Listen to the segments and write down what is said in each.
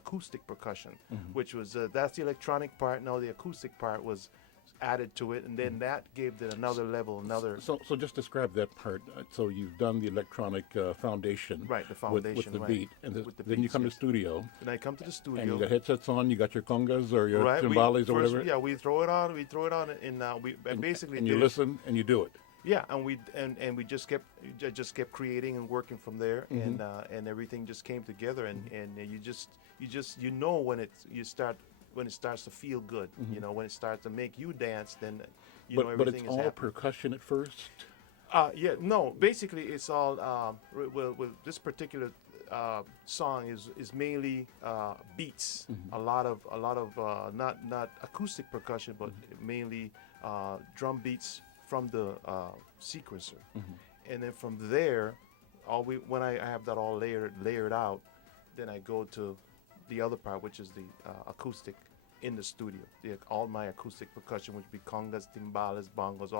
acoustic percussion, which was that's the electronic part. Now the acoustic part was added to it, and then that gave it another level, another. So just describe that part. So you've done the electronic foundation, Right, the foundation, with the right. beat, and With the then you beats, come to yes. studio, And I come to the studio. and you got headsets on. You got your congas or your right, timbales or first, whatever. yeah, we throw it on. We throw it on, and we basically and you did it. listen and you do it. Yeah, and we just kept creating and working from there, and everything just came together, and you know when it starts to feel good, you know, when it starts to make you dance, then you know But everything it's is all happening. percussion at first. Yeah, no, basically it's all well, this particular song is mainly beats, a lot of not acoustic percussion, but mainly drum beats from the sequencer, and then from there, when I have that all layered out, then I go to the other part, which is the acoustic in the studio. All my acoustic percussion, which would be congas, timbales, bongos,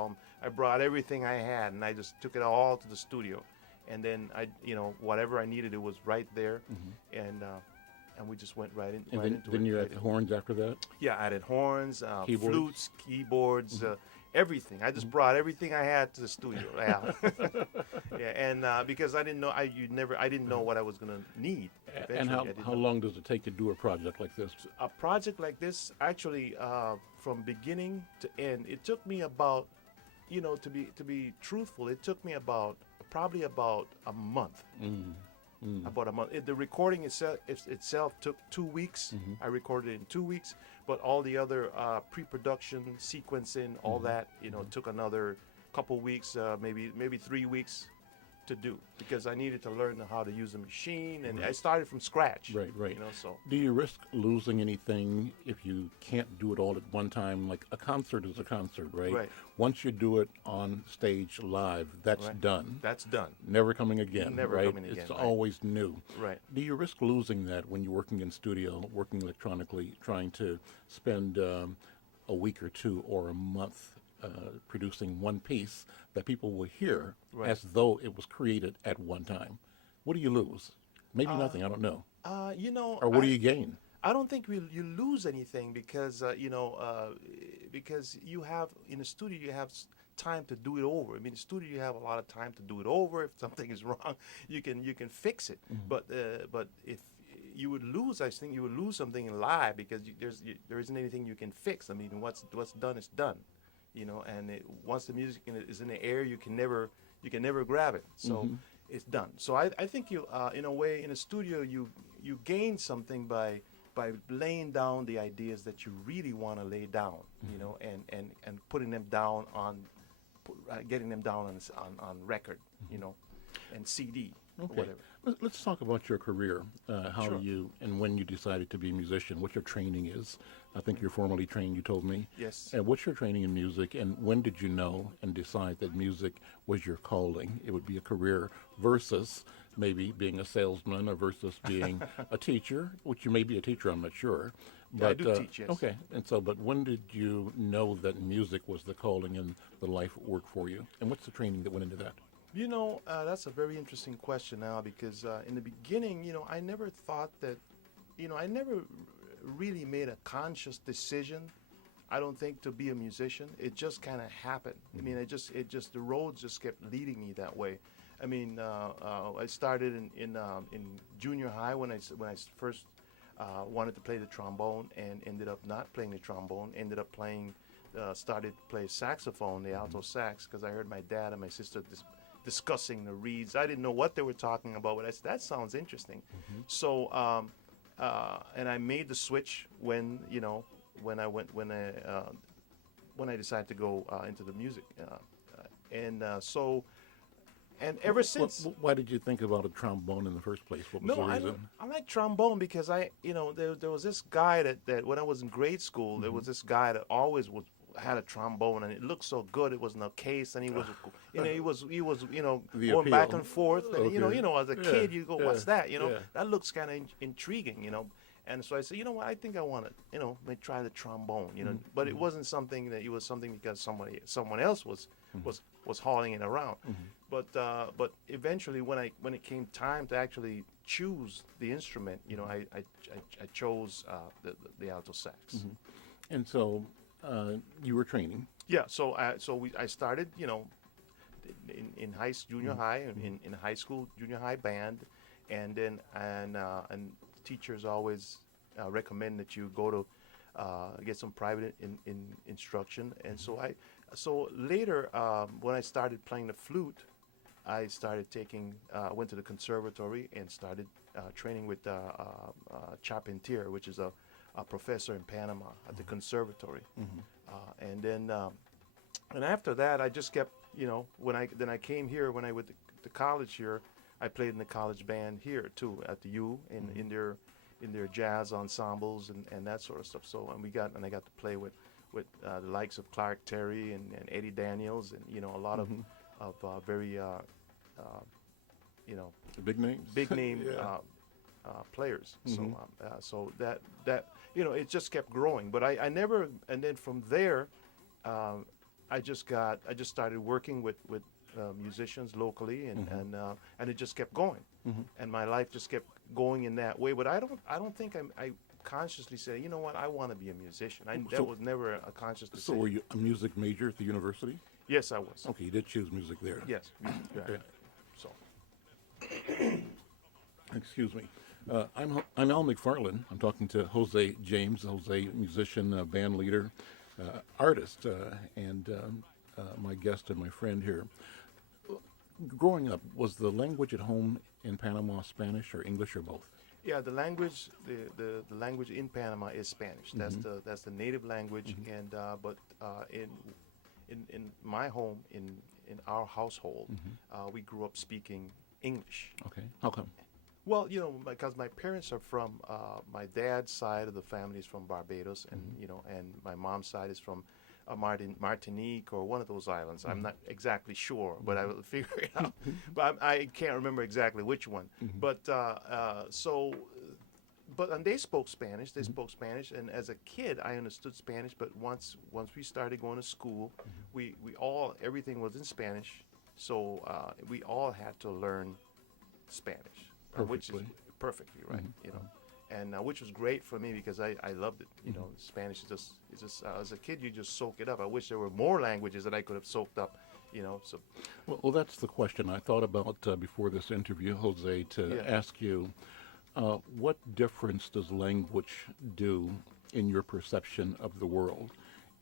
I brought everything I had, and I just took it all to the studio, and then whatever I needed, it was right there, and we just went right into it. Then you add the horns after that. Yeah, I added horns, Keyboards? flutes, keyboards, everything. I just brought everything I had to the studio. Yeah, yeah, and because I didn't know, I didn't know what I was gonna need. And how long does it take to do a project like this? A project like this, actually, from beginning to end, it took me about, to be truthful, it took me probably about a month. About a month. The recording itself took 2 weeks. I recorded it in 2 weeks, but all the other pre-production, sequencing, all that, took another couple weeks, maybe 3 weeks to do, because I needed to learn how to use the machine, and I started from scratch. Right. So. Do you risk losing anything if you can't do it all at one time? Like a concert is a concert, right? Right. Once you do it on stage live, that's Right. done. That's done. Never coming again, Never right? coming again, It's right. always new. Right. Do you risk losing that when you're working in studio, working electronically, trying to spend a week or two or a month producing one piece that people will hear Right. as though it was created at one time? What do you lose? Maybe nothing, I don't know. Or what do you gain? I don't think you lose anything, because because you have in the studio, you have time to do it over. I mean, in the studio, you have a lot of time to do it over. If something is wrong, you can fix it. But if you would lose, I think you would lose something in live, because there isn't anything you can fix. I mean, what's done is done. And once the music is in the air, you can never grab it. So it's done. So I think you, in a way, in a studio, you gain something by laying down the ideas that you really want to lay down, and putting them down getting them down on record, and CD or Okay. whatever. Let's talk about your career, how Sure. you and when you decided to be a musician, what your training is. I think you're formally trained, you told me. Yes. And what's your training in music, and when did you know and decide that music was your calling? It would be a career versus maybe being a salesman or versus being a teacher, which you may be a teacher, I'm not sure. Yeah, I do teach, yes. Okay, and so, but when did you know that music was the calling and the life work for you? And what's the training that went into that? That's a very interesting question now, because in the beginning, I never thought that, I never really made a conscious decision, I don't think, to be a musician. It just kind of happened. I mean, the roads just kept leading me that way. I mean, I started in junior high when I first wanted to play the trombone, and ended up not playing the trombone, ended up started to play saxophone, the alto sax, because I heard my dad and my sister discussing the reeds. I didn't know what they were talking about, but I said, that sounds interesting. So, and I made the switch when I decided to go into the music, and ever since. Why did you think about a trombone in the first place? What was the reason? I like trombone because there was this guy that when I was in grade school, there was this guy that always had a trombone, and it looked so good. It was in a case, and he was going back and forth. And, Okay. as a kid, you go, what's that? Yeah. That looks kind of intriguing, and so I said, you know what, I think I want to, maybe try the trombone, But it wasn't something that it was something because someone else was hauling it around. But eventually, when it came time to actually choose the instrument, I chose the alto sax. And so you were training. Yeah. So I started, in junior high, in high school, junior high band, and then and teachers always recommend that you go to get some private instruction. And so later, when I started playing the flute, I started went to the conservatory and started training with Charpentier, which is a professor in Panama at the conservatory. And then and after that, I just kept, when I came here, when I went to college here, I played in the college band here too at the U in their jazz ensembles and that sort of stuff. So I got to play with the likes of Clark Terry and Eddie Daniels and a lot of very Big names. Big name Yeah. players. So that it just kept growing. But I never, and then from there, I just started working with musicians locally, and it just kept going, and my life just kept going in that way. But I don't think I consciously said, you know what, I want to be a musician. That was never a conscious decision. So were you a music major at the university? Yes, I was. Okay, you did choose music there. Yes. Okay. So. Excuse me. I'm Al McFarlane. I'm talking to Jose James. Jose, musician, band leader, artist, and my guest and my friend here. Growing up, was the language at home in Panama Spanish or English or both? Yeah, the language, the language in Panama is Spanish. That's the native language, and but in my home, in our household, we grew up speaking English. Okay, how come? Well, because my parents are from, my dad's side of the family is from Barbados, and and my mom's side is from Martinique or one of those islands. I'm not exactly sure, but I will figure it out. But I can't remember exactly which one. But and they spoke Spanish. They spoke Spanish, and as a kid, I understood Spanish. But once we started going to school, everything was in Spanish, so we all had to learn Spanish. Which is perfectly right, and which was great for me because I loved it. Spanish is just as a kid you just soak it up. I wish there were more languages that I could have soaked up, So. Well, that's the question I thought about before this interview, Jose, to ask you, what difference does language do in your perception of the world?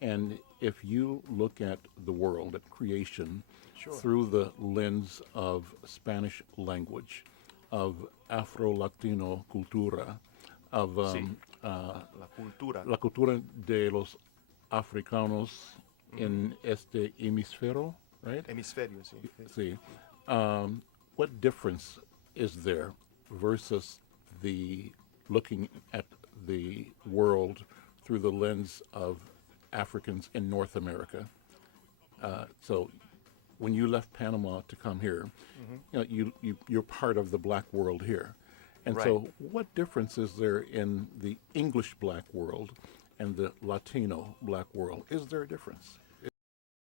And if you look at the world, at creation, through the lens of Spanish language, of Afro-Latino cultura, of la cultura de los africanos en este hemisferio, right? Hemisferio, sí. See, what difference is there versus the looking at the world through the lens of Africans in North America? So when you left Panama to come here, you're part of the black world here. And so what difference is there in the English black world and the Latino black world? Is there a difference?